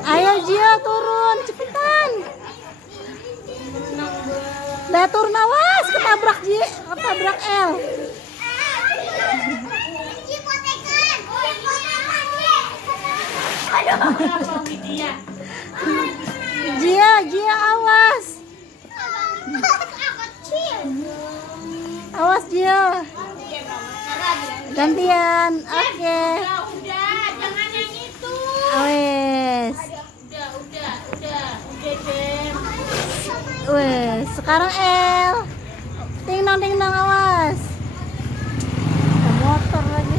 Ayo Gio turun cepetan. Dah turun awas ketabrak ketabrak L. Gio awas. Awas Gio. Gantian. Oke. Udah, jangan yang itu. Wes. Udah deh. Wes, sekarang L. Ting dong awas. Ada motor lagi.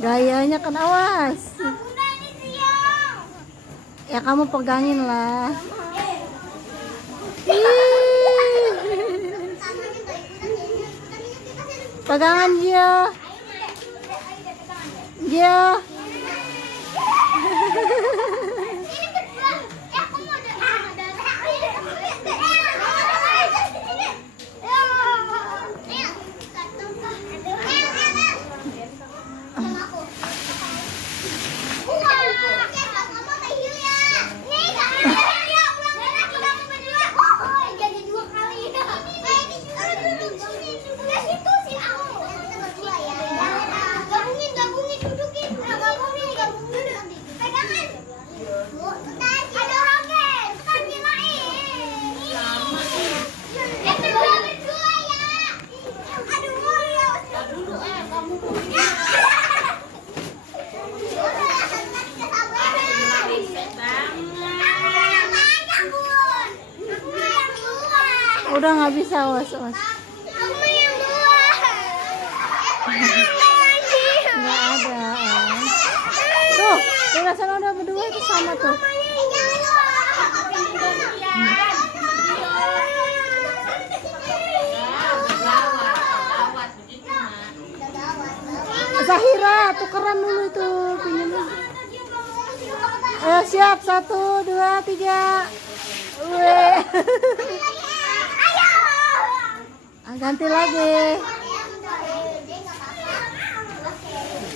Gayanya kan awas. Ya kamu pegangin lah. Pegangan Gio. Gio. Udah nggak bisa, awas. Kamu yang dua. Nggak ada. Tuh, udah sana udah berdua itu sama tuh. Zahira, tukeran dulu itu pinjam. Ayo siap 1, 2, 3. Weh. Ganti lagi.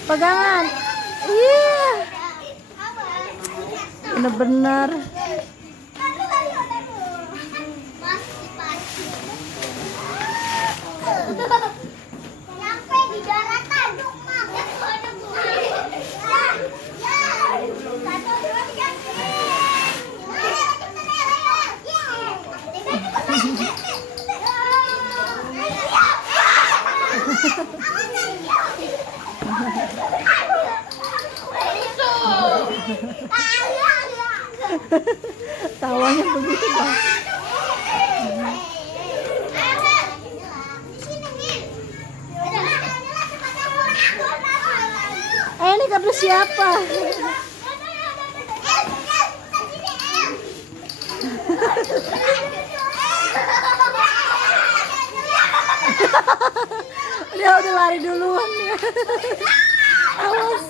Pegangan. Iya. Bener-bener. Sampai di daratan. Tawanya begitu bang. Ini kardus siapa? Dia udah lari duluan ya. Awas.